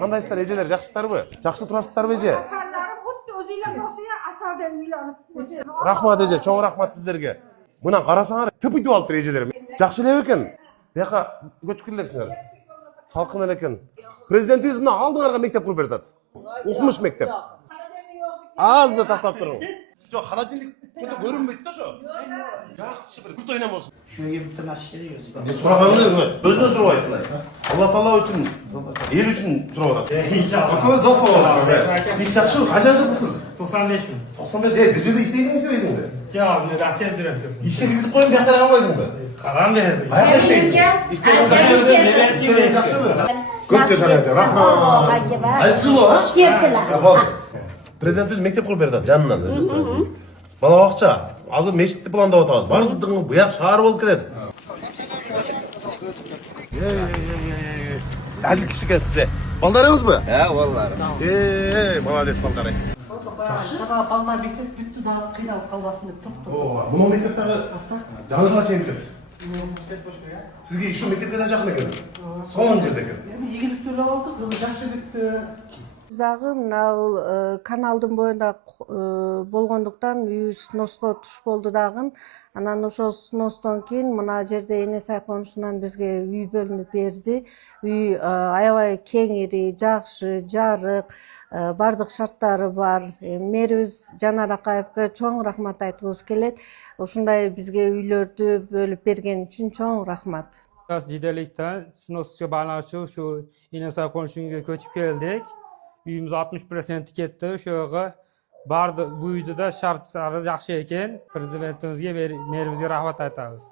Кандайсыздар, эжелер, жакшысыздарбы? Жакшы турасыздарбы, эже? Асарларым худdi o'zinglarga o'xshagan asaldan uylanib. Рахмат, эже, чоң рахмат сиздерге. Мына карасаңар, тыпытып алыптыр эжелер. Жакшы эле экен. Бияка көчүп келесиңер. Салкын эле экен. Президентибиз мына алдыңарга мектеп куруп берип атат. Укмуш мектеп. Аз токтоп туруң. Жок, холодильник жөнүндө көрүнбөйт да ошо. Жакшы бир күрт ойнам болсун. Şuraya bir tane aşırı yazıyor. Мен сураганды өзүнөн сурабайт мына. Алла таала үчүн, эл үчүн сурап атат. İnşallah. Экөөбүз дос болобуз. Биз жакшы, канча жылдыксыз? 95 bin. 95. Бир жерде иштейсиң, иштебейсиңби? Cevap ne rahmet dilerim. Ишке киргизип коюп, бияктан албайсыңбы? Kalan verir. Каяка иштейсиң? Иштеген жакшыбы? Көп жашаңыз, рахмат. Айсулуу, а? Болду. Президентибиз мектеп куруп берди жанынан өзү. Бала бакча. Азыр мечитти пландап атабыз. Бардыгы буяк шаар болуп кетет. Адил киши экенсиз. Балдарыңызбы? Vallahi. Молодец балдары. Жаңа балдар мектеп бүтті да қиналып қалбасын деп тұрды. Мына мектептегі жаңылға чейин мектеп. Сізге ишу мектепке да жақын екен. Соңын жерде екен. Егілік төлі алды, қызы жақшы бітті. Дагы мына каналдын боюнда болгондуктан үйүбүз сноско туш болду дагы. Анан ошол сностон кийин мына жерде Энесай конушунан бизге үй бөлүнүп берди. Үй аябай кеңири, жакшы, жарык, бардык шарттары бар. Мэрибиз Жанар Акаевге чоң рахмат айткыбыз келет. Ушундай бизге үйлөрдү бөлүп берген үчүн чоң рахмат. Biraz Cidelik'ten Sinos'a bağlanışı şu İnesa konuşunca köçüp geldik. Üyümüz 60% tiketti. Şöyle bardı buydu da şartları yaxşı eken. Prezidentimizge, merimizge rahmat aytamiz.